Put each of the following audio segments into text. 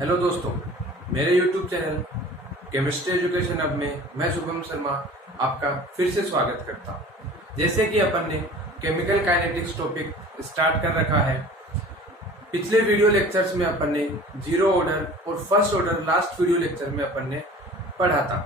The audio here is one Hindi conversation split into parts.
हेलो दोस्तों, मेरे YouTube चैनल केमिस्ट्री एजुकेशन अब में मैं शुभम शर्मा आपका फिर से स्वागत करता हूँ। जैसे कि अपन ने केमिकल काइनेटिक्स टॉपिक स्टार्ट कर रखा है। पिछले वीडियो लेक्चर्स में अपन ने जीरो ऑर्डर और first order last video lecture में अपन ने पढ़ा था।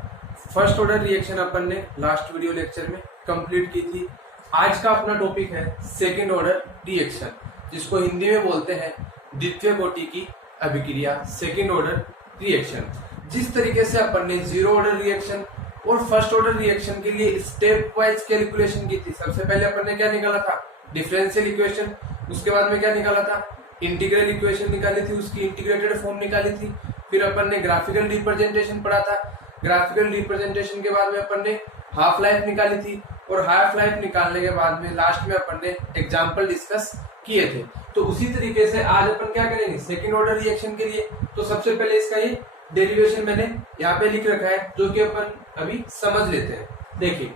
फर्स्ट ऑर्डर रिएक्शन अपन ने लास्ट वीडियो लेक्चर में कंप्लीट की थी। आज का अपना टॉपिक है सेकेंड ऑर्डर रिएक्शन, जिसको हिंदी में बोलते हैं द्वितीय कोटि की अभिक्रिया, सेकेंड ऑर्डर रिएक्शन। जिस तरीके से अपन ने जीरो ऑर्डर रिएक्शन और फर्स्ट ऑर्डर रिएक्शन के लिए स्टेप वाइज कैलकुलेशन की थी। सबसे पहले अपन ने क्या निकाला था? Differential equation. उसके बाद में क्या निकाला था? इंटीग्रल इक्वेशन निकाली थी, उसकी इंटीग्रेटेड फॉर्म निकाली थी। फिर अपन ने ग्राफिकल रिप्रेजेंटेशन पढ़ा था। ग्राफिकल रिप्रेजेंटेशन के बाद में अपन ने हाफ लाइफ निकाली थी, और हाफ लाइफ निकालने के बाद में लास्ट में अपन ने एग्जाम्पल डिस्कस किए थे। तो उसी तरीके से आज अपन क्या करेंगे सेकेंड ऑर्डर रिएक्शन के लिए। तो सबसे पहले इसका ये डेरिवेशन मैंने यहाँ पे लिख रखा है, जो कि अपन अभी समझ लेते हैं। देखिए,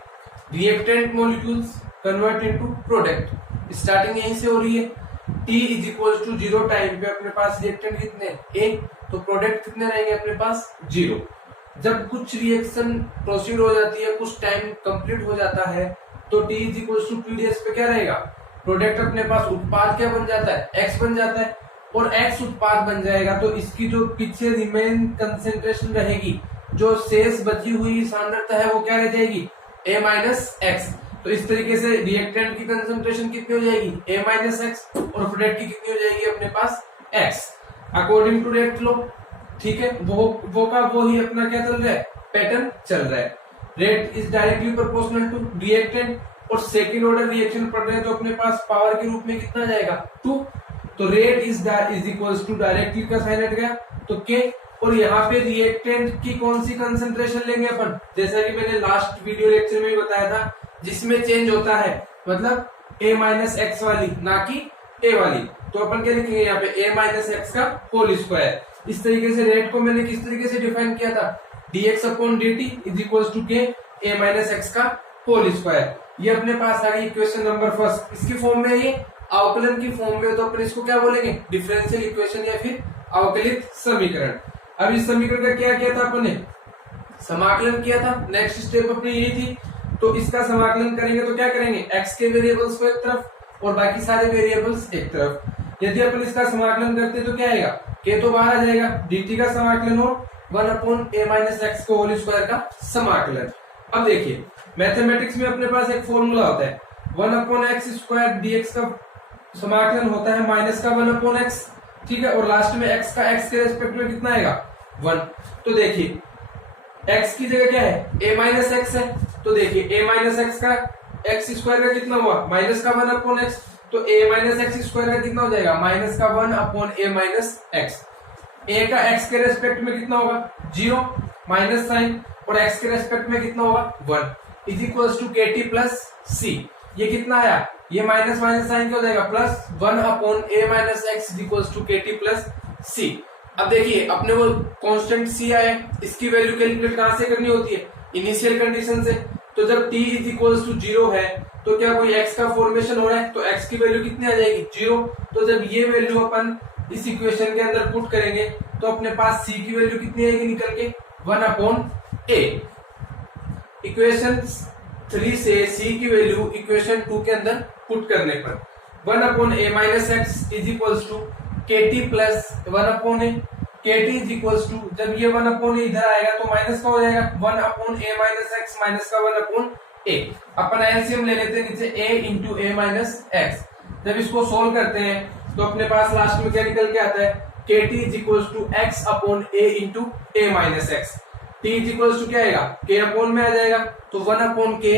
reactant molecules convert into product. Starting यहीं से हो रही है। T is equal to 0 time पे अपने पास रिएक्टेंट कितने A, तो प्रोडक्ट कितने रहेंगे अपने पास 0। जब कुछ रिएक्शन प्रोसीड हो जाती है, कुछ टाइम कंप्लीट हो जाता है, तो T is equal to TDS पे क्या रहेगा? प्रोडक्ट अपने पास उत्पाद क्या बन जाता है? X बन जाता है, और X उत्पाद बन जाएगा तो इसकी जो पीछे रिमेन कंसेंट्रेशन रहेगी, जो शेष बची हुई सांद्रता है, वो क्या रह जाएगी? A minus x. तो इस तरीके से रिएक्टेंट की कंसेंट्रेशन कितनी हो जाएगी? A माइनस एक्स, और प्रोडक्ट की कितनी हो जाएगी अपने पास? X, अकॉर्डिंग टू रेट लो। ठीक है, वो का वो ही अपना क्या चल रहा है? पैटर्न चल रहा है। Rate is directly proportional to reactant, और सेकेंड ऑर्डर रिएक्शन पढ़ रहे हैं तो अपने पास पावर के रूप में कितना जाएगा? 2। तो rate is equal to directly का साइन हट गया तो K, और यहाँ पे रिएक्टेंट की कौन सी कंसेंट्रेशन लेंगे अपन? जैसा कि मैंने लास्ट वीडियो लेक्चर में भी बताया था, जिसमें चेंज होता है, मतलब A माइनस एक्स वाली, ना कि A वाली। तो अपन क्या लिखेंगे यहाँ पे? A माइनस एक्स का होल स्क्वायर। इस तरीके से रेट को मैंने किस तरीके से डिफाइन किया था? dx upon dt is equal to K A minus x का होल स्क्वायर। ये अपने पास आ गई इक्वेशन नंबर फर्स्ट। इसकी फॉर्म में, ये अवकलन की फॉर्म में, तो अपन इसको क्या बोलेंगे? डिफरेंशियल इक्वेशन या फिर अवकलित समीकरण। अब इस समीकरण का क्या किया था अपन ने? समाकलन किया था। नेक्स्ट स्टेप अपनी यही थी। तो इसका समाकलन करेंगे तो क्या करेंगे? x के वेरिएबल्स को एक तरफ और बाकी सारे वेरिएबल्स एक तरफ। यदि अपन इसका समाकलन करते तो क्या आएगा? k तो बाहर आ जाएगा, dt का समाकलन और 1 अपॉन A माइनस एक्स को होल स्क्वायर का समाकलन। अब देखिए, मैथमेटिक्स में अपने पास एक फॉर्मूला होता है, 1 अपॉन एक्स स्क्वायर dx का समाकलन होता है माइनस का 1 अपॉन एक्स। ठीक है, और लास्ट में x का x के रेस्पेक्ट में कितना आएगा? 1। तो देखिए, x की जगह क्या है? A माइनस एक्स है। तो देखिए, A माइनस एक्स का x स्क्वायर का कितना हुआ? माइनस का 1 अपॉन एक्स। तो A माइनस एक्स स्क्वायर का कितना हो जाएगा? माइनस का 1 upon A minus x. A का x के रेस्पेक्ट में कितना होगा? 0 माइनस साइन, और x के रेस्पेक्ट में कितना होगा? 1 is equal to KT plus C। ये कितना आया? ये माइनस माइनस साइन क्या हो जाएगा? Plus 1 upon A minus x is equal to KT plus C। अब देखिए, अपने वो कांस्टेंट C आया, इसकी वैल्यू कैलकुलेट कहां से करनी होती है? इनिशियल कंडीशन से। तो जब t इज इक्वल टू 0 है, तो क्या कोई x का फॉर्मेशन हो रहा है? तो x की वैल्यू कितनी आ जाएगी? 0। तो जब ये वैल्यू अपन इस इक्वेशन के अंदर पुट करेंगे, तो अपने पास c की वैल्यू कितनी आएगी निकल के? 1 अपॉन a। इक्वेशन 3 से c की वैल्यू इक्वेशन 2 के अंदर पुट करने पर 1 upon a minus x is equal to KT plus 1 upon a। KT is equal to, जब ये 1 अपॉन a इधर आएगा तो माइनस का हो जाएगा 1 upon a minus x, minus का 1 अपॉन a। अपन एलसीएम ले लेते हैं नीचे, a into a minus x. जब इसको सोल्व करते हैं तो अपने पास लास्ट में क्या निकल के आता है? KT is equal to x upon a into a minus x. t is equal to क्या आएगा? k अपॉन में आ जाएगा, तो 1 upon k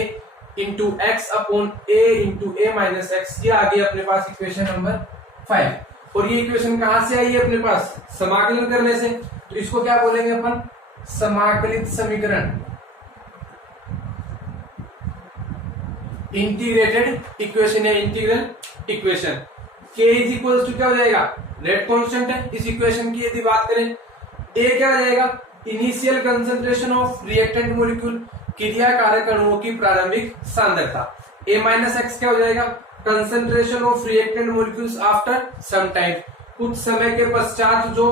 into x upon a into a minus x. ये आ गई अपने पास इक्वेशन नंबर 5। और ये इक्वेशन कहां से आई है अपने पास? समाकलन करने से। तो इसको क्या बोलेंगे अपन? समाकलित समीकरण, इंटीग्रेटेड इक्वेशन या integral equation. k is equal to क्या हो जाएगा? रेट कांस्टेंट है इस इक्वेशन की। यदि बात करें, a क्या हो जाएगा? Initial concentration of reactant molecule, क्रिया कारक अणुओं की प्रारंभिक सांद्रता। A माइनस एक्स क्या हो जाएगा? Concentration of reactant molecules after some time, कुछ समय के पश्चात जो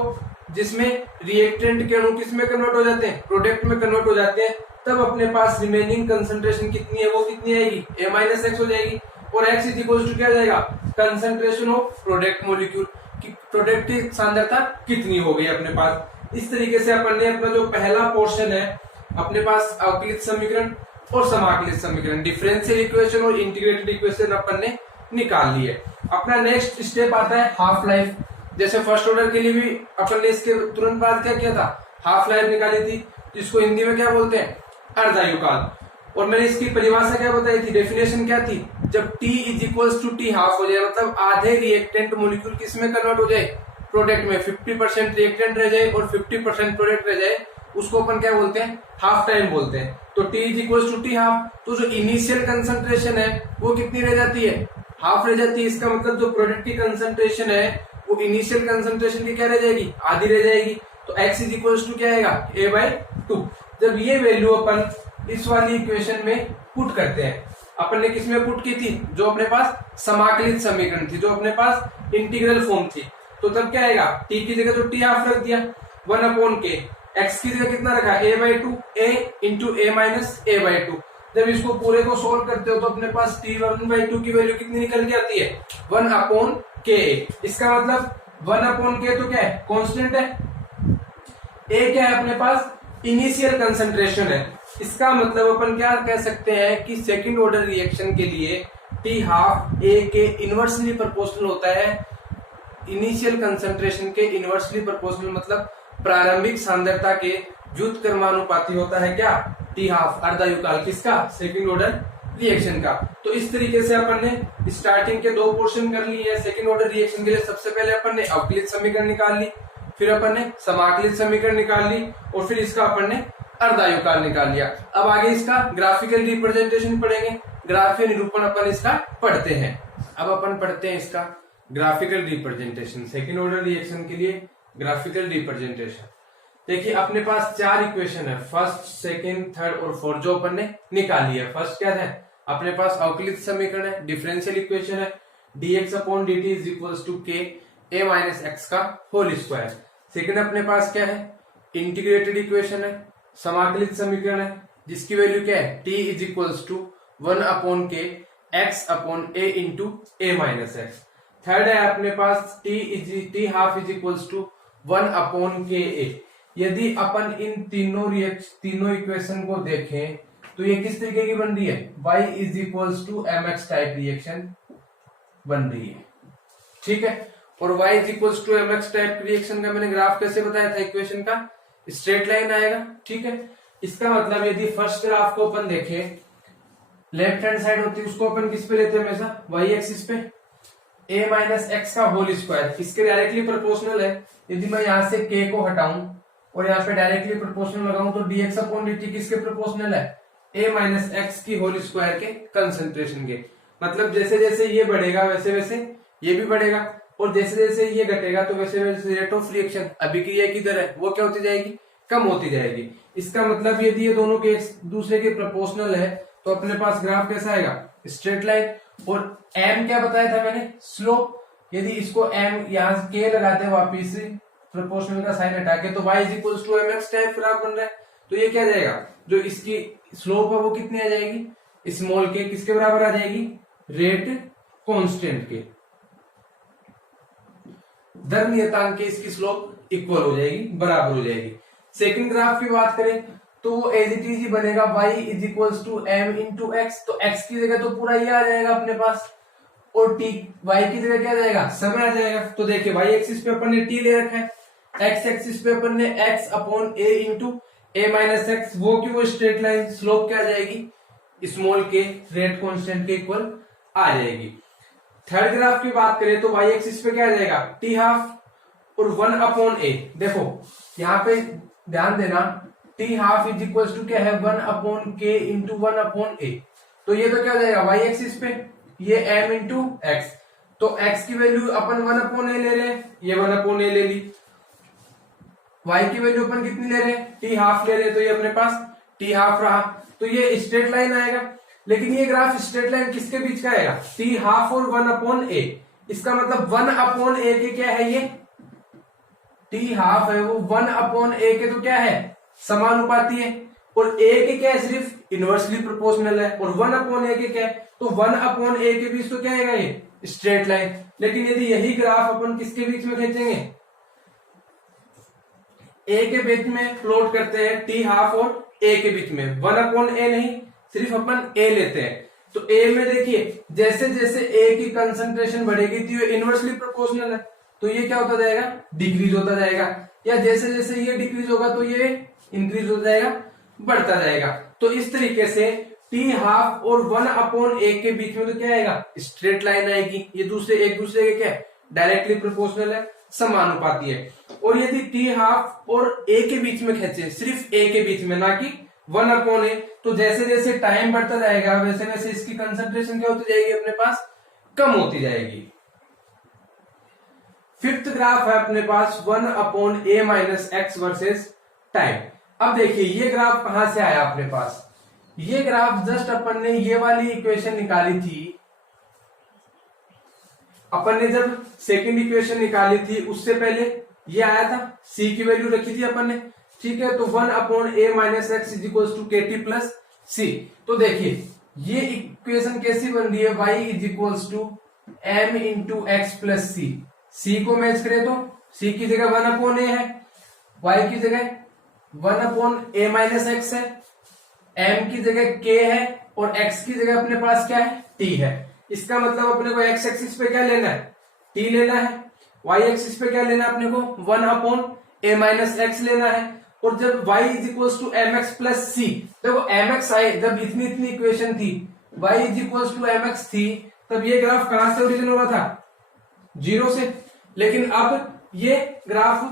जिसमें रिएक्टेंट के अणु किस में कन्वर्ट हो जाते हैं, प्रोडक्ट में कन्वर्ट हो जाते हैं, तब अपने पास रिमेनिंग कंसंट्रेशन कितनी है, वो कितनी आएगी, A माइनस एक्स हो जाएगी। और x इज इक्वल टू क्या जाएगा, कंसंट्रेशन ऑफ प्रोडक्ट मॉलिक्यूल की प्रोडक्ट की सांद्रता कितनी हो गई अपने पास। इस तरीके से अपन ने अपना जो पहला पोर्शन है अपने पास अवकलित समीकरण और समाकलित समीकरण, डिफरेंशियल इक्वेशन और इंटीग्रेटेड इक्वेशन अपन ने निकाल ली है। अपना नेक्स्ट स्टेप आता है हाफ लाइफ। जैसे फर्स्ट ऑर्डर के लिए भी अपन ने इसके तुरंत बाद क्या किया था, हाफ लाइफ निकाली थी, जिसको हिंदी में क्या बोलते हैं, अर्धायुकाल। और मैंने इसकी परिभाषा क्या बताई थी, डेफिनेशन क्या थी, जब T is equals to T half हो जाए, मतलब आधे रिएक्टेंट मोलिक्यूल किस में कन्वर्ट हो जाए, प्रोडक्ट में, 50% रिएक्टेंट रह जाए और 50% प्रोडक्ट रह जाए, उसको अपन क्या बोलते हैं, हाफ टाइम बोलते हैं। तो T is equals to T half, तो जो इनिशियल कंसंट्रेशन है वो कितनी रह जाती है, हाफ रह जाती है। इसका मतलब जो प्रोडक्ट की कंसंट्रेशन है वो इनिशियल कंसंट्रेशन की क्या रह जाएगी, आधी रह जाएगी। तो x इज इक्वल्स टू क्या आएगा, A/2। जब ये वैल्यू अपन इस वाली इक्वेशन में पुट करते हैं, अपन ने किसमें पुट की थी, जो अपने पास समाकलित समीकरण थी, जो अपने पास इंटीग्रल फॉर्म थी, तो तब क्या आएगा, t की जगह तो T हाफ रख दिया, 1/k, x की जगह कितना रखा, A/2, A into A minus A/2। जब इसको पूरे को सोल्व करते हो तो अपने पास T1/2 की वैल्यू कितनी निकल के आती है, 1/Ka। इसका मतलब 1/K तो क्या है, कांस्टेंट है, A क्या है अपने पास, इनिशियल कंसंट्रेशन है। इसका मतलब अपन क्या कह सकते हैं कि सेकंड ऑर्डर रिएक्शन के लिए T हाफ A के इनवर्सली प्रोपोर्शनल होता है, इनिशियल कंसंट्रेशन के इनवर्सली प्रोपोर्शनल, मतलब प्रारंभिक सांद्रता के व्युत्क्रमानुपाती होता है क्या, T हाफ, अर्धायुकाल किसका, सेकंड ऑर्डर रिएक्शन का। तो इस तरीके से अपन ने स्टार्टिंग के दो पोर्शन कर लिए हैं। सेकंड ऑर्डर रिएक्शन के लिए सबसे पहले अपन ने अवकलित समीकरण निकाल ली, फिर अपन ने समाकलित समीकरण निकाल ली, और फिर इसका अपन ने अर्धायुकाल निकाल लिया। अब आगे इसका ग्राफिकल रिप्रेजेंटेशन पढ़ेंगे, ग्राफीय निरूपण अपन इसका पढ़ते हैं। अब अपन पढ़ते हैं इसका graphical representation, second order reaction के लिए ग्राफिकल रिप्रेजेंटेशन। देखिए अपने पास चार इक्वेशन है, फर्स्ट, सेकंड, थर्ड और फोर्थ, जो अपन ने निकाल लिया। फर्स्ट क्या है, अपने पास अवकलित समीकरण है, डिफरेंशियल इक्वेशन है, dx/dt is equals to k A minus x का होल स्क्वायर। सेकंड अपने पास क्या है, इंटीग्रेटेड इक्वेशन है, समाकलित समीकरण है, जिसकी वैल्यू क्या है, t is equals to 1/k x/a into A minus x. Third है अपने पास t half is equals to 1/ka। यदि अपन इन तीनों इक्वेशन को देखें तो ये किस तरीके की बन रही है, y is equals to mx type reaction बन रही है, ठीक है। और y is equals to mx type reaction का मैंने ग्राफ कैसे बताया था, इक्वेशन का स्ट्रेट लाइन आएगा, ठीक है। इसका मतलब यदि फर्स्ट ग्राफ को अपन देखें, लेफ्ट हैंड साइड होती है उसको अपन किस पे लेते हैं हमेशा, y एक्सिस पे, a माइनस एक्स का होल स्क्वायर, इसके डायरेक्टली प्रोपोर्शनल है। यदि मैं यहाँ से k को हटाऊं और यहाँ पे डायरेक्टली प्रोपोर्शनल लगाऊं तो dx/dt किसके प्रोपोर्शनल है, a माइनस एक्स की होल स्क्वायर के कंसंट्रेशन के। मतलब जैसे जैसे ये बढ़ेगा वैसे वैसे ये भी बढ़ेगा, और जैसे जैसे ये घटेगा तो वैसे वैसे रेट ऑफ रिएक्शन अभिक्रिया की दर है वो क्या होती जाएगी, कम होती जाएगी। इसका मतलब यदि ये दोनों के एक दूसरे के प्रोपोर्शनल है तो अपने पास ग्राफ कैसा आएगा, स्ट्रेट लाइन। और m क्या बताया था मैंने, स्लोप। यदि इसको m यहाँ k लगाते हैं वापिस प्रोपोर्शनल का साइन हटा के, तो y is equal to mx type graph बन रहा है। तो ये क्या जाएगा, जो इसकी स्लोप है वो कितनी आ जाएगी, स्मॉल के किसके बराबर आ जाएगी, रेट कांस्टेंट के, दर नियतांक के इसकी स्लोप इक्वल हो जाएगी, बराबर हो जाएगी। सेकंड ग्राफ की बात करें तो वो एज इट इज ही बनेगा, y is equals to m into x. तो x की जगह तो पूरा ये आ जाएगा अपने पास, और t y की जगह क्या आ जाएगा, समय आ जाएगा। तो देखिए y एक्सिस पे अपन ने t ले रखा है, x एक्सिस पे अपन ने x/a into a minus x, वो की वो स्ट्रेट लाइन, स्लोप क्या आ जाएगी, स्मॉल के रेट कांस्टेंट के इक्वल आ जाएगी। थर्ड ग्राफ की बात करें तो y एक्सिस पे क्या आ जाएगा, t हाफ और 1/a। देखो यहाँ पे ध्यान देना, t half is equal to क्या है, 1/k इंटू 1/a। तो ये तो क्या हो जाएगा y एक्सिस पे, ये m इंटू एक्स। तो x की वैल्यू अपन 1/a ले रहे हैं, ये 1/a ले ली। y की वैल्यू अपन कितनी ले रहे हैं, t हाफ ले रहे हैं, तो ये अपने पास t हाफ रहा। तो ये स्ट्रेट लाइन आएगा, लेकिन ये ग्राफ स्ट्रेट लाइन किसके बीच का आएगा, t हाफ और 1/a। इसका मतलब 1/a के क्या है, ये टी हाफ है वो 1/a के तो क्या है, समानुपाती है, और a के क्या है, सिर्फ इनवर्सली प्रोपोर्शनल है, और 1/a के क्या है, तो 1/a के बीच तो क्या है ये स्ट्रेट लाइन। लेकिन यदि यही ग्राफ अपन किसके बीच में खींचेंगे, a के बीच में प्लॉट करते हैं, टी हाफ और a के बीच में, 1/a नहीं, सिर्फ अपन a लेते हैं, तो a में देखिए जैसे जैसे a की कंसंट्रेशन बढ़ेगी तो ये इनवर्सली प्रोपोर्शनल है, तो ये क्या होता जाएगा, डिक्रीज होता जाएगा, या जैसे जैसे ये डिक्रीज होगा तो ये इंक्रीज हो जाएगा, बढ़ता जाएगा। तो इस तरीके से टी हाफ और 1/a के बीच में तो क्या आएगा, स्ट्रेट लाइन आएगी, ये दूसरे एक दूसरे के क्या है, डायरेक्टली प्रोपोर्शनल है, समानुपाती है। और यदि टी हाफ और a के बीच में खींचे, सिर्फ a के बीच में, ना कि 1/a, तो जैसे जैसे टाइम बढ़ता जाएगा वैसे वैसे इसकी कंसंट्रेशन क्या होती जाएगी, अपने पास कम होती जाएगी। फिफ्थ ग्राफ है अपने पास 1/a minus x versus time. अब देखिए ये ग्राफ कहां से आया अपने पास, ये ग्राफ जस्ट अपन ने ये वाली इक्वेशन निकाली थी, अपन ने जब सेकंड इक्वेशन निकाली थी उससे पहले ये आया था, c की वैल्यू रखी थी अपन ने, ठीक है। तो 1/a minus x is equal to K T plus C. तो देखिए ये इक्वेशन कैसी बन रही है, y is equal to M into x plus C. c को मैच करें तो c की जगह 1/a है, y की जगह 1/a माइनस एक्स है, m की जगह k है, और x की जगह अपने पास क्या है, t है। इसका मतलब अपने को x एक्सिस पे क्या लेना है, t लेना है, y एक्सिस पे क्या लेना है अपने को, 1/a माइनस एक्स लेना है। और जब y is equal to M X plus C, देखो एम एक्स आए जब इतनी इतनी इक्वेशन थी, y is equal to M x थी, तब ये ग्राफ कहां से ओरिजिन हुआ था, 0 से। लेकिन अब ये graph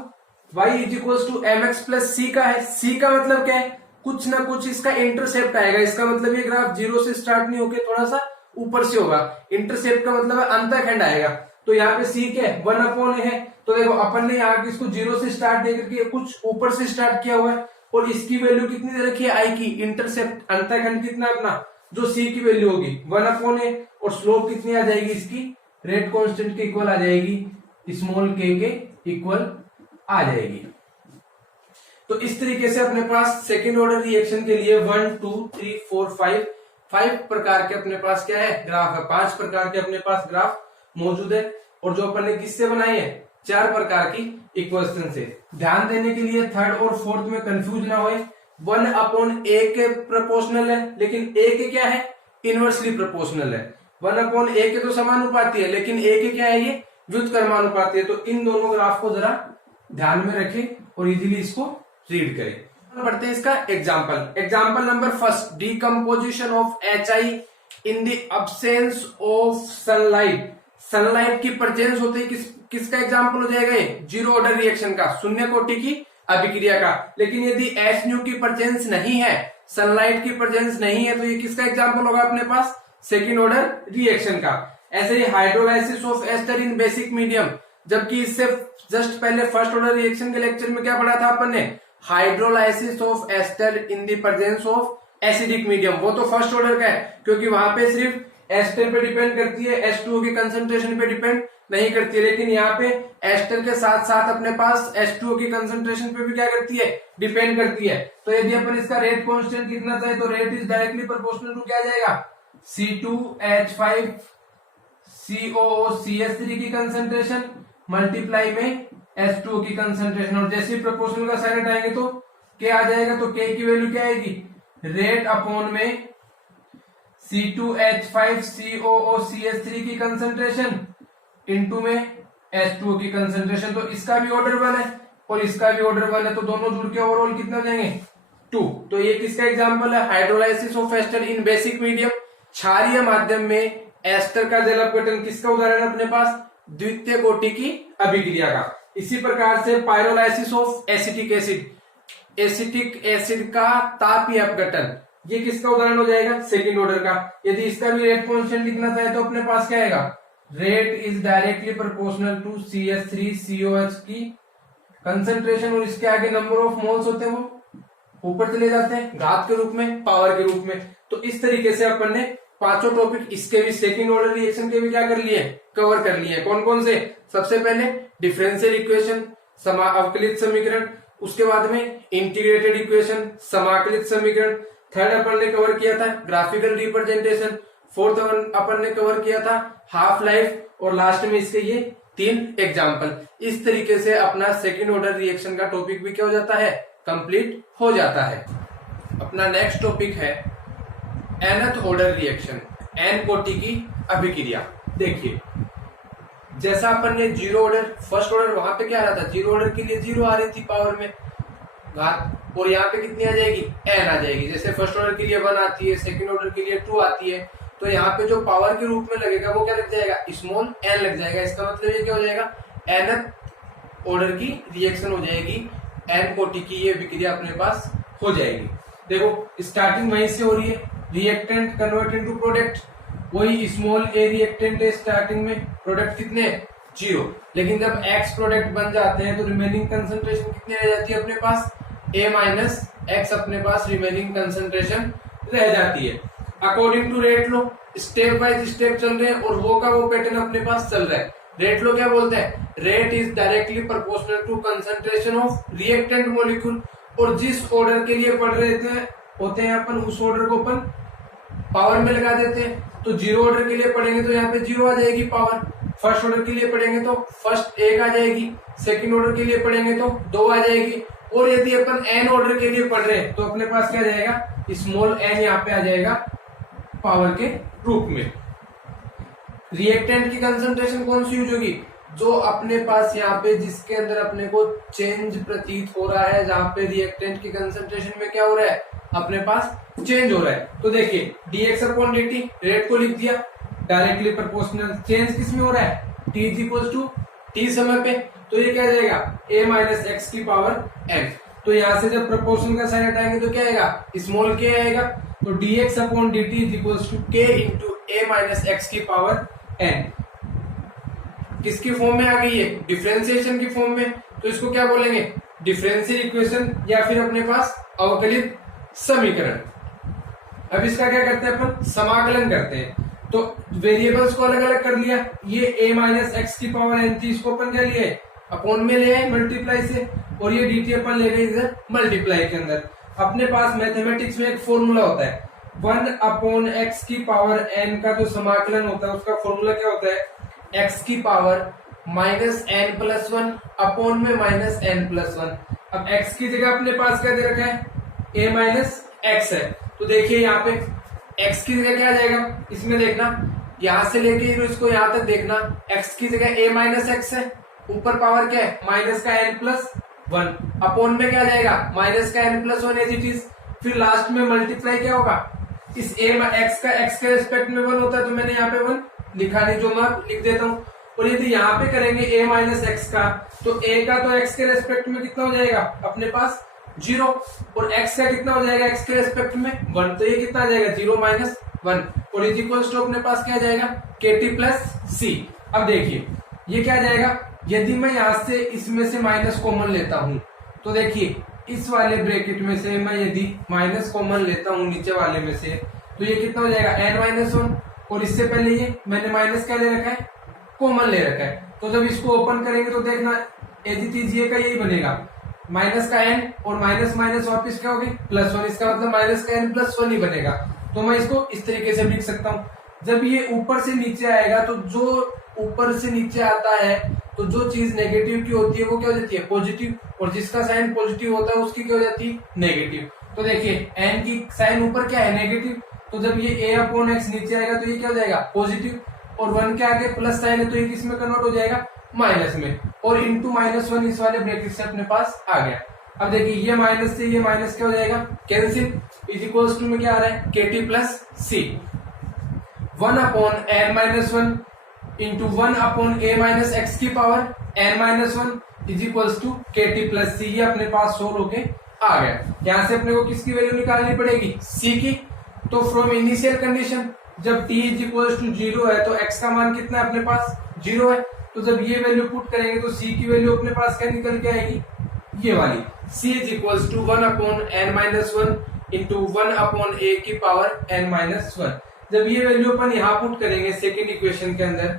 y is equal to M X plus C का है, c का मतलब क्या है, कुछ ना कुछ इसका इंटरसेप्ट आएगा, इसका मतलब ये ग्राफ 0 से स्टार्ट नहीं होके थोड़ा सा ऊपर से होगा, इंटरसेप्ट का मतलब है अंतःखंड आएगा। तो यहाँ पे c क्या है, 1/a है, तो देखो अपन ने यहाँ इसको 0 से स्टार्ट दे करके कुछ ऊपर से स्टार्ट किया हुआ है, और इसकी वैल्यू कितनी दे रखी है, i की, इंटरसेप्ट अंतःखंड कितना अपना, जो c की वैल्यू होगी 1/a, और स्लोप कितनी आ जाएगी इसकी, रेट कांस्टेंट के इक्वल आ जाएगी, स्मॉल k के इक्वल आ जाएगी। तो इस तरीके से अपने पास सेकेंड ऑर्डर रिएक्शन के लिए 1 2 3 4 5 प्रकार के अपने पास क्या है, ग्राफ है, 5 प्रकार के अपने पास ग्राफ मौजूद है, और जो अपन ने किससे बनाई है, 4 प्रकार की इक्वेशन से। ध्यान देने के लिए थर्ड और फोर्थ में कंफ्यूज ना होए, 1/a के प्रोपोर्शनल है, लेकिन a के क्या है, इनवर्सली प्रोपोर्शनल है। 1/a के तो समानुपाती है, लेकिन a के क्या है, ये व्युत्क्रमानुपाती है। तो इन दोनों ग्राफ को जरा ध्यान में रखें और इजीली इसको रीड करें। पढ़ते हैं इसका example number first, decomposition of HI in the absence of sunlight. Sunlight की प्रेजेंस होते ही किसका एग्जाम्पल हो जाएगा, ये जीरो ऑर्डर रिएक्शन का, शून्य कोटि की अभिक्रिया का। लेकिन यदि HNu की प्रेजेंस नहीं है, सनलाइट की प्रेजेंस नहीं है, तो ये किसका एग्जाम्पल होगा अपने पास, सेकेंड ऑर्डर रिएक्शन का। ऐसे ही hydrolysis of ester in basic medium, जबकि इससे जस्ट पहले फर्स्ट ऑर्डर रिएक्शन के लेक्चर में क्या पढ़ा था अपन ने, hydrolysis of ester in the presence of acidic medium. वो तो फर्स्ट ऑर्डर का है, क्योंकि वहां पे सिर्फ एस्टर पे डिपेंड करती है, H2O के कंसंट्रेशन पे डिपेंड नहीं करती है। लेकिन यहाँ पे एस्टर के साथ साथ अपने पास H2O की कंसंट्रेशन पे भी क्या करती है, डिपेंड करती है। तो यदि अपन इसका रेट कांस्टेंट कितना चाहे, तो rate is directly proportional to क्या जाएगा, C2H5 COOCH3 की कंसंट्रेशन मल्टीप्लाई में H2O की कंसंट्रेशन, और जैसे ही प्रोपोर्शनल का साइन हटाएंगे तो क्या आ जाएगा, तो K की वैल्यू क्या आएगी, रेट अपॉन में C2H5 COOCH3 की कंसंट्रेशन इनटू में H2O की कंसंट्रेशन। तो इसका भी ऑर्डर 1 है और इसका भी ऑर्डर 1 है, तो दोनों जुड़ के ओवरऑल कितना जाएंगे, 2। तो ये किसका एग्जांपल है, hydrolysis of ester in basic medium. क्षारीय माध्यम में एस्टर का जल अपघटन किसका उदाहरण है अपने पास, द्वितीय कोटि की अभिक्रिया का। इसी प्रकार से pyrolysis of acetic acid, acetic acid का तापीय अपघटन, ये किसका उदाहरण हो जाएगा, सेकंड ऑर्डर का। यदि इसका भी रेट कांस्टेंट लिखना चाहे तो अपने पास क्या आएगा, rate is directly proportional to CH3COH की कंसंट्रेशन, और इसके आगे नंबर ऑफ मोल्स होते हैं वो ऊपर चले जाते हैं घात के रूप में, पावर के रूप में। तो इस तरीके से अपन ने पांचों टॉपिक इसके भी सेकंड ऑर्डर रिएक्शन के भी क्या कर लिए, कवर कर लिए। कौन कौन से, सबसे पहले डिफरेंशियल इक्वेशन, अवकलित समीकरण, उसके बाद में इंटीग्रेटेड इक्वेशन, समाकलित समीकरण, थर्ड अपन ने कवर किया था ग्राफिकल रिप्रेजेंटेशन, फोर्थ अपन ने कवर किया था हाफ लाइफ, और लास्ट में इसके ये 3 एग्जाम्पल। इस तरीके से अपना सेकेंड ऑर्डर रिएक्शन का टॉपिक भी क्या हो जाता है, कंप्लीट हो जाता है। अपना नेक्स्ट टॉपिक है nth ऑर्डर रिएक्शन, n कोटि की अभिक्रिया। देखिए जैसा अपन ने जीरो ऑर्डर, फर्स्ट ऑर्डर वहां पे क्या आ रहा था, जीरो ऑर्डर के लिए 0 आ रही थी पावर में घात, और यहाँ पे कितनी आ जाएगी, n आ जाएगी। जैसे फर्स्ट ऑर्डर के लिए 1 आती है, सेकंड ऑर्डर के लिए 2 आती है, तो यहाँ पे जो पावर के रूप में लगेगा वो क्या लग जाएगा, स्मॉल n लग जाएगा। इसका मतलब ये क्या हो जाएगा, nth ऑर्डर की रिएक्शन हो जाएगी, n कोटि की ये विक्रिया अपने पास हो जाएगी। देखो स्टार्टिंग वहीं से हो रही है, रिएक्टेंट कन्वर्ट इनटू प्रोडक्ट, वही स्मॉल ए रिएक्टेंट है स्टार्टिंग में, प्रोडक्ट कितने 0, लेकिन जब x प्रोडक्ट बन जाते हैं तो रिमेनिंग कंसंट्रेशन कितनी रह जाती है अपने पास, a माइनस एक्स अपने पास रिमेनिंग कंसंट्रेशन रह जाती है। According to rate law step by step चल रहे हैं, और वो का वो पैटर्न अपने पास चल रहा है। रेट लो क्या बोलते हैं, rate is directly proportional to concentration of reactant molecule, और जिस ऑर्डर के लिए पढ़ रहे होते हैं अपन, उस ऑर्डर को अपन पावर में लगा देते हैं। तो जीरो ऑर्डर के लिए पढ़ेंगे तो यहाँ पे 0 आ जाएगी पावर, फर्स्ट ऑर्डर के लिए पढ़ेंगे तो फर्स्ट 1 आ जाएगी, सेकंड ऑर्डर के लिए पढ़ेंगे तो 2 आ जाएगी, और यदि अपन n ऑर्डर के लिए पढ़ रहे हैं तो अपने पास क्या जाएगा, स्मॉल n यहाँ पे आ जाएगा पावर के रूप में। रिएक्टेंट की कंसंट्रेशन कौन सी यूज होगी, जो अपने पास यहाँ पे जिसके अंदर अपने को चेंज प्रतीत हो रहा है, जहां पे रिएक्टेंट की कंसंट्रेशन में क्या हो रहा है, अपने पास चेंज हो रहा है। तो देखिए dx अपॉन dt, रेट को लिख दिया डायरेक्टली प्रोपोर्शनल, चेंज किसमें हो रहा है, t is equal to t समय पे, तो ये क्या आ जाएगा a माइनस एक्स की पावर n। तो यहाँ से जब प्रोपोर्शन का साइन हटाएंगे तो क्या आएगा, स्मॉल k आएगा, तो dx upon dt is equal to k into a minus x की पावर n। किसकी फॉर्म में आ गई है, डिफरेंशिएशन की फॉर्म में, तो इसको क्या बोलेंगे, डिफरेंशियल इक्वेशन, या फिर अपने पास अवकलित समीकरण। अब इसका क्या करते हैं अपन, समाकलन करते हैं। तो वेरिएबल्स को अलग अलग कर लिया, ये a माइनस एक्स की पावर n थी, इसको अपन क्या लिए, अपॉन में ले आए मल्टीप्लाई से, और ये dt अपन ले गए इधर मल्टीप्लाई के अंदर। अपने पास मैथमेटिक्स में एक फॉर्मूला होता है, 1 अपॉन एक्स की पावर n का जो समाकलन होता है उसका फॉर्मूला क्या होता है, x की पावर माइनस n प्लस 1 अपॉन में माइनस n प्लस 1। अब x की जगह अपने पास क्या दे रखा है, a माइनस एक्स है, तो देखिए यहाँ पे x की जगह क्या आ जाएगा, इसमें देखना यहां से लेके इसको यहां तक देखना, x की जगह a माइनस एक्स है, ऊपर पावर क्या है माइनस का n प्लस 1, अपॉन में क्या आ जाएगा माइनस का n प्लस 1 एज इट इज, फिर लास्ट में मल्टीप्लाई क्या होगा, इस x का x के रिस्पेक्ट में 1 होता है, तो मैंने यहाँ पे 1 लिखा नहीं, जो मैं लिख देता हूँ। और यदि यहाँ पे करेंगे a माइनस एक्स का, तो a का तो x के रेस्पेक्ट में कितना हो जाएगा अपने पास 0, और x का कितना हो जाएगा x के रेस्पेक्ट में 1, तो ये कितना आ जाएगा 0 माइनस 1, और इज इक्वल्स टू अपने पास क्या आ जाएगा kt प्लस c। अब देखिए ये क्या आ जाएगा, यदि मैं यहाँ से इसमें से माइनस कॉमन लेता हूँ, तो देखिए इस वाले ब्रैकेट में से मैं यदि माइनस कॉमन लेता हूँ नीचे वाले में से, तो ये कितना हो जाएगा n माइनस 1, और इससे पहले ये मैंने माइनस क्या ले रखा है, कॉमन ले रखा है। तो जब इसको ओपन करेंगे तो देखना एज इट इज ये का यही बनेगा, माइनस का n और माइनस माइनस वापिस क्या होगी प्लस 1, इसका मतलब माइनस का n प्लस 1 ही बनेगा। तो मैं इसको इस तरीके से लिख सकता हूँ। जब ये ऊपर से नीचे आएगा, तो जो ऊपर से नीचे आता है, तो जो चीज नेगेटिव की होती है वो क्या हो जाती है पॉजिटिव, और जिसका साइन पॉजिटिव होता है उसकी क्या हो जाती है नेगेटिव। तो देखिए n की साइन ऊपर क्या है नेगेटिव, तो जब ये a अपॉन एक्स नीचे आएगा तो ये क्या हो जाएगा पॉजिटिव, और 1 के आगे प्लस साइन है तो ये किसमें कन्वर्ट हो जाएगा माइनस में, और इंटू माइनस 1 इस वाले ब्रैकेट से अपने पास आ गया। अब देखिए ये माइनस से ये माइनस क्या हो जाएगा कैंसिल, इज इक्वल्स टू में क्या आ रहा है kt plus c। 1 upon n minus 1 into 1 upon a minus x की power n minus 1 is equals to kt plus c। ये अपने पास सोल्व होके आ गया। यहाँ से अपने को किसकी वैल्यू निकालनी पड़ेगी c की। तो फ्रॉम इनिशियल कंडीशन जब t इज इक्वल्स टू 0 है, तो x का मान कितना है अपने पास 0 है, तो जब ये वैल्यू पुट करेंगे तो c की वैल्यू अपने पास क्या निकल के आएगी, ये वाली c is equals to 1 upon n minus 1 into 1 upon a की पावर n माइनस 1। जब ये वैल्यू अपन यहाँ पुट करेंगे सेकेंड इक्वेशन के अंदर,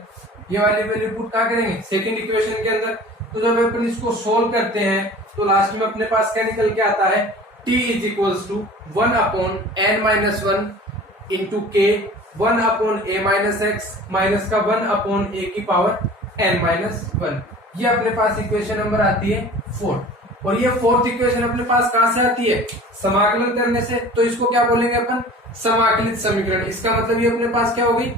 ये वाली वैल्यू पुट कहाँ करेंगे सेकेंड इक्वेशन के अंदर, तो जब अपन इसको सोल्व करते हैं तो लास्ट में अपने पास क्या निकल के आता है, t is equals to 1/n-1 into K 1/a-x minus का 1/a की पावर n-1। ये अपने पास इक्वेशन नंबर आती है 4। और ये फोर्थ इक्वेशन अपने पास कहां से आती है, समाकलन करने से। तो इसको क्या बोलेंगे अपन, समाकलित समीकरण। इसका मतलब ये अपने पास क्या हो गई,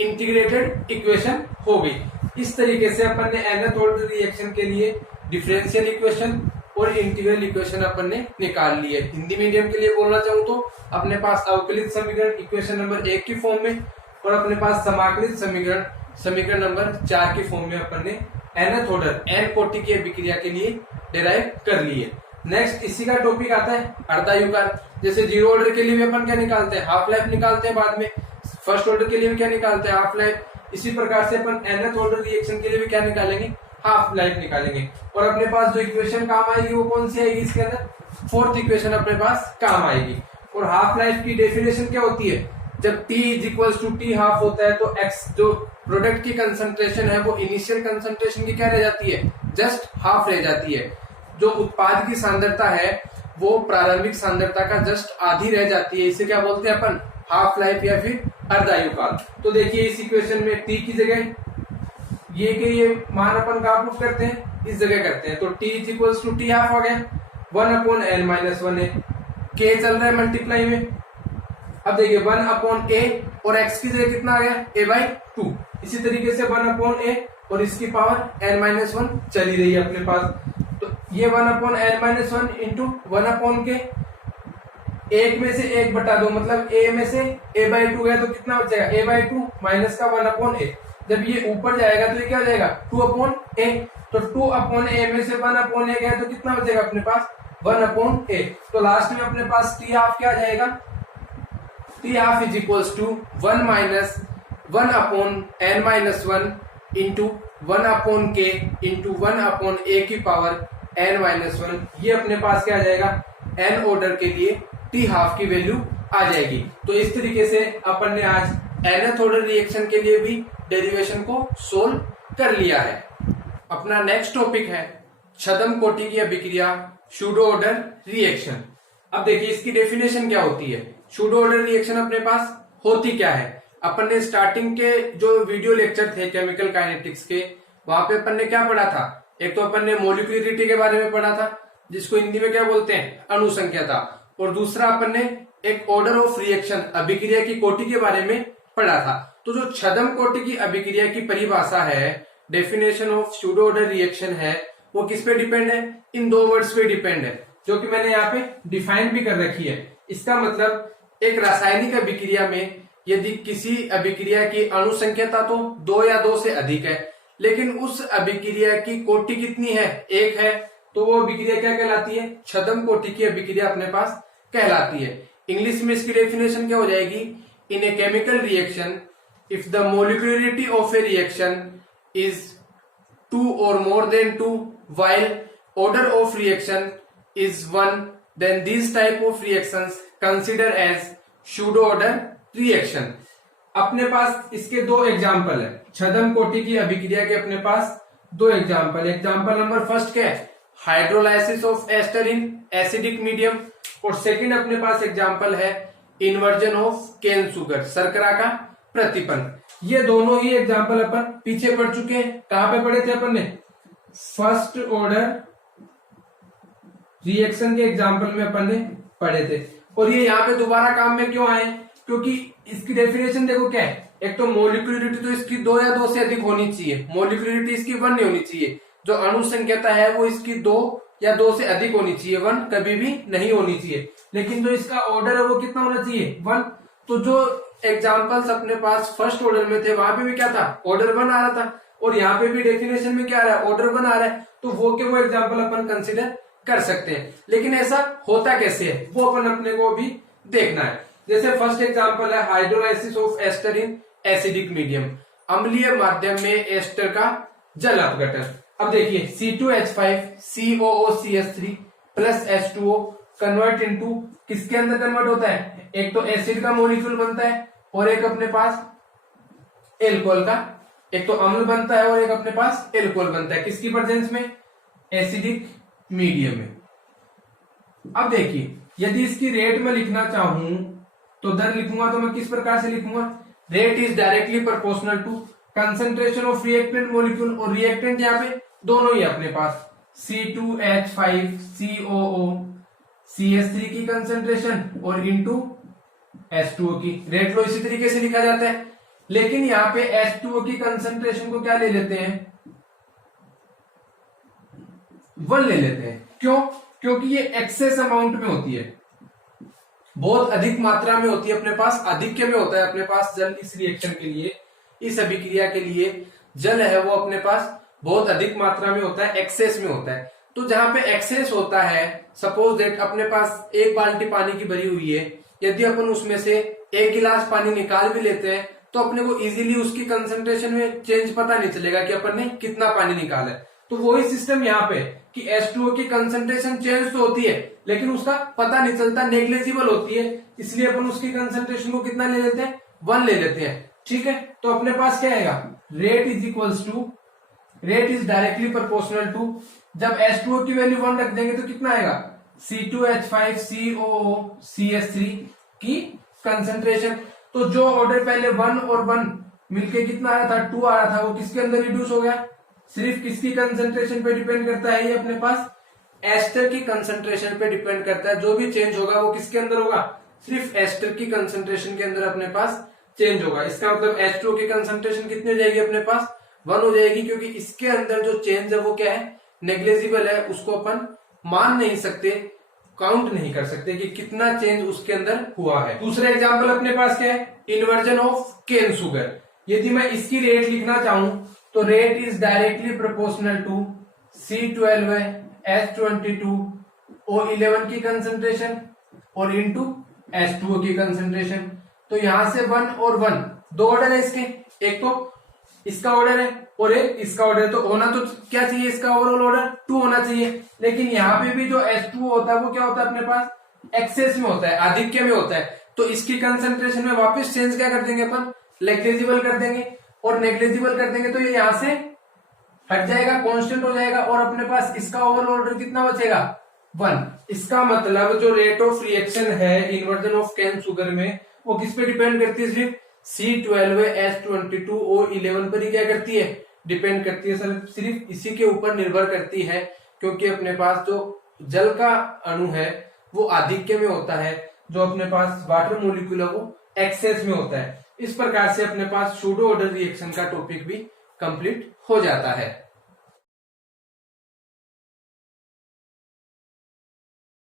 इंटीग्रेटेड इक्वेशन हो गई। इस तरीके से अपन ने nth ऑर्डर रिएक्शन के लिए डिफरेंशियल इक्वेशन और इंटीग्रल इक्वेशन अपन ने निकाल ली है। हिंदी मीडियम के लिए बोलना चाहूँ तो अपने पास अवकलित समीकरण इक्वेशन नंबर 1 की फॉर्म में और अपने पास समाकलित समीकरण समीकरण नंबर 4 की फॉर्म में अपन ने nth ऑर्डर n कोटि की अभिक्रिया के लिए डिराइव कर ली है। नेक्स्ट इसी का टॉपिक आता है अर्धायुगाल। जैसे जीरो ऑर्डर के लिए भी अपन क्या निकालते हैं, हाफ लाइफ निकालते हैं, बाद में फर्स्ट ऑर्डर के लिए भी क्या निकालते हैं, हाफ लाइफ। इसी प्रकार से अपन nth ऑर्डर रिएक्शन के लिए भी क्या निकालेंगे, हाफ लाइफ निकालेंगे। और अपने पास जो इक्वेशन काम आएगी वो कौन सी आएगी, इसके अंदर फोर्थ इक्वेशन अपने पास काम आएगी। और हाफ लाइफ की डेफिनेशन क्या होती है, जब t is equal to T half होता है तो x जो प्रोडक्ट की कंसंट्रेशन है वो इनिशियल कंसंट्रेशन की क्या रह जाती है, जस्ट हाफ रह जाती है। जो उत्पाद की सांद्रता है वो प्रारंभिक सांद्रता का जस्ट आधी रह जाती है। इसे क्या बोलते हैं अपन, हाफ लाइफ या फिर अर्धायुकाल। तो देखिए इस इक्वेशन में t की जगह ये के ये मान अपन कहाँ पुट करते हैं, इस जगह करते हैं। तो t is equal to T half हो गया, 1/n-1 है, k चल रहा है मल्टीप्लाई में। अब देखिए 1/a और x की जगह कितना आ गया, a/2। इसी तरीके से 1/a और इसकी पावर n-1 चली रही है अपने पास। तो ये 1/n-1 इंटू 1/k, एक में से एक बटा दो, मतलब a में से a/2 है तो कितना बचेगा, a/2 माइनस का 1/a। जब ये ऊपर जाएगा तो ये क्या हो जाएगा, 2/a। तो 2/a में से 1/a गया तो कितना बचेगा अपने पास, 1/a। तो लास्ट में अपने पास t हाफ क्या आ जाएगा, t half is equals to 1 minus 1/n-1 into 1/k into 1/a की पावर n-1। ये अपने पास क्या आ जाएगा, n ऑर्डर के लिए t हाफ की वैल्यू आ जाएगी। तो इस तरीके से अपन ने आज nth ऑर्डर रिएक्शन के लिए भी डेरिवेशन को सोल्व कर लिया है। अपना नेक्स्ट टॉपिक है छद्म कोटि की अभिक्रिया, सूडो ऑर्डर रिएक्शन। अब देखिए इसकी डेफिनेशन क्या होती है। सूडो ऑर्डर रिएक्शन अपने पास होती क्या है, अपन ने स्टार्टिंग के जो वीडियो लेक्चर थे केमिकल काइनेटिक्स के, वहां पे अपन ने क्या पढ़ा था, एक तो अपन ने मोलिकुलरिटी के बारे में पढ़ा था जिसको हिंदी में क्या बोलते हैं, अनुसंख्यता। और दूसरा अपन ने एक ऑर्डर ऑफ रिएक्शन, अभिक्रिया की कोटि के बारे में पढ़ा था। तो जो छद्म कोटि की अभिक्रिया की परिभाषा है, definition of pseudo order reaction है, वो किस पे डिपेंड है, इन दो वर्ड्स पे डिपेंड है जो कि मैंने यहाँ पे डिफाइन भी कर रखी है। इसका मतलब एक रासायनिक अभिक्रिया में यदि किसी अभिक्रिया की अनुसंख्यता तो 2 या 2 से अधिक है, लेकिन उस अभिक्रिया की कोटि कितनी है, 1 है, तो वो अभिक्रिया क्या कहलाती है, छद्म कोटि की अभिक्रिया अपने पास कहलाती है। इंग्लिश में इसकी डेफिनेशन क्या हो जाएगी, in a chemical reaction if the molecularity of a reaction is 2 और more than 2 while order of reaction is 1, then these type of reactions consider as pseudo order reaction। अपने पास इसके दो एग्जाम्पल है, छद्म कोटि की अभिक्रिया के अपने पास दो एग्जाम्पल। एग्जाम्पल नंबर फर्स्ट क्या है, hydrolysis of ester in acidic medium. और सेकंड अपने पास एग्जाम्पल है इन्वर्जन ऑफ केन शुगर, शर्करा का प्रतिपन्न। ये दोनों ही एग्जाम्पल अपन पीछे पढ़ चुके हैं। कहां पे पढ़े थे अपन ने, फर्स्ट ऑर्डर रिएक्शन के एग्जाम्पल में अपन ने पढ़े थे। और ये यहाँ पे दोबारा काम में क्यों आए, क्योंकि इसकी डेफिनेशन देखो क्या है, एक तो मोलिकुलरिटी तो इसकी 2 या 2 से अधिक होनी चाहिए, मोलिकुलरिटी इसकी 1 नहीं होनी चाहिए। जो अनुसंख्यता है वो इसकी 2 या 2 से अधिक होनी चाहिए, 1 कभी भी नहीं होनी चाहिए। लेकिन जो इसका ऑर्डर है वो कितना होना चाहिए, 1। तो जो एग्जाम्पल्स अपने पास फर्स्ट ऑर्डर में थे वहां पे भी क्या था, ऑर्डर 1 आ रहा था, और यहाँ पे भी डेफिनेशन में क्या आ रहा है, ऑर्डर 1 आ रहा है। तो वो के वो एग्जाम्पल अपन कंसिडर कर सकते हैं। लेकिन ऐसा होता कैसे है वो अपन अपने को भी देखना है। जैसे फर्स्ट एग्जाम्पल है hydrolysis of ester in acidic medium, अम्लीय माध्यम में एस्टर का जल अपघटन। अब देखिए C2H5COOCH3 plus H2O convert into किसके अंदर कन्वर्ट होता है, एक तो एसिड का मॉलिक्यूल बनता है और एक अपने पास एल्कोहल का एक तो अम्ल बनता है और एक अपने पास एल्कोहल बनता है। किसकी प्रेजेंस में? एसिडिक मीडियम में। अब देखिए, यदि इसकी रेट में लिखना चाहूं तो दर लिखूंगा तो मैं किस प्रकार से लिखूंगा? Rate is directly proportional to concentration of reactant molecule, और रिएक्टेंट यहाँ पे दोनों ही अपने पास C2H5COO CH3 की कंसंट्रेशन और इंटू H2O की। रेट लो इसी तरीके से लिखा जाता है, लेकिन यहाँ पे H2O की कंसंट्रेशन को क्या ले लेते हैं? 1 ले लेते हैं। क्यों? क्योंकि ये एक्सेस अमाउंट में होती है, बहुत अधिक मात्रा में होती है अपने पास, आधिक्य में होता है अपने पास जल इस रिएक्शन के लिए, इस अभिक्रिया के लिए जल है वो अपने पास बहुत अधिक मात्रा में होता है, एक्सेस में होता है। तो जहां पे एक्सेस होता है, सपोज दैट अपने पास एक बाल्टी पानी की भरी हुई है, यदि अपन उसमें से 1 गिलास पानी निकाल भी लेते हैं तो अपने को इजीली उसकी कंसंट्रेशन में चेंज पता नहीं चलेगा कि अपन ने कितना पानी निकाला है। तो वही सिस्टम यहाँ पे कि H2O की कंसंट्रेशन चेंज तो होती है लेकिन उसका पता नहीं चलता, नेग्लेजिबल होती है, इसलिए अपन उसकी कंसंट्रेशन को कितना ले लेते हैं? 1 ले लेते हैं। ठीक है, तो अपने पास क्या आएगा? Rate is equals to, rate is directly proportional to, जब H2O की वैल्यू 1 रख देंगे तो कितना आएगा? C2H5COO CH3 की कंसंट्रेशन। तो जो ऑर्डर पहले 1 और 1 मिलके कितना आ रहा था? 2 आ रहा था, वो किसके अंदर रिड्यूस हो गया? सिर्फ किसकी कंसंट्रेशन पे डिपेंड करता है ये अपने पास? एस्टर की कंसंट्रेशन पे डिपेंड करता है। जो भी चेंज होगा वो किसके अंदर होगा? सिर्फ एस्टर की कंसंट्रेशन के अंदर अपने पास चेंज होगा। इसका मतलब H2O की कंसंट्रेशन कितनी हो जाएगी अपने पास? 1 हो जाएगी, क्योंकि इसके अंदर जो चेंज है वो क्या है? नेग्लेजिबल है, उसको अपन मान नहीं सकते, काउंट नहीं कर सकते कि कितना चेंज उसके अंदर हुआ है। दूसरा एग्जाम्पल अपने पास क्या है? Inversion of cane sugar. यदि मैं इसकी रेट लिखना चाहूं तो rate is directly proportional to C12H22O11 की कंसंट्रेशन और इंटू H2O की कंसंट्रेशन। तो यहां से 1 और 1 दो ऑर्डर है इसके, एक तो इसका ऑर्डर है और एक इसका ऑर्डर, तो होना तो क्या चाहिए? इसका ओवरऑल ऑर्डर 2 होना चाहिए। लेकिन यहाँ पे भी जो H2O होता है वो क्या होता है अपने पास? एक्सेस में होता है, आधिक्य में होता है। तो इसकी कंसंट्रेशन में वापस चेंज क्या कर देंगे अपन? नेग्लेजिबल कर देंगे, और नेग्लेजिबल कर देंगे तो ये यहां से हट जाएगा, कांस्टेंट हो जाएगा, और अपने पास इसका ओवरऑल ऑर्डर कितना बचेगा? 1। इसका मतलब जो रेट ऑफ रिएक्शन है इन्वर्जन ऑफ केन शुगर में वो किस पे डिपेंड करती है? सिर्फ C12H22O11 पर ही क्या करती है? डिपेंड करती है, सिर्फ इसी के ऊपर निर्भर करती है, क्योंकि अपने पास जो जल का अणु है वो आधिक्य में होता है, जो अपने पास वाटर मोलिक्यूल है वो एक्सेस में होता है। इस प्रकार से अपने पास सूडो ऑर्डर रिएक्शन का टॉपिक भी कंप्लीट हो जाता है।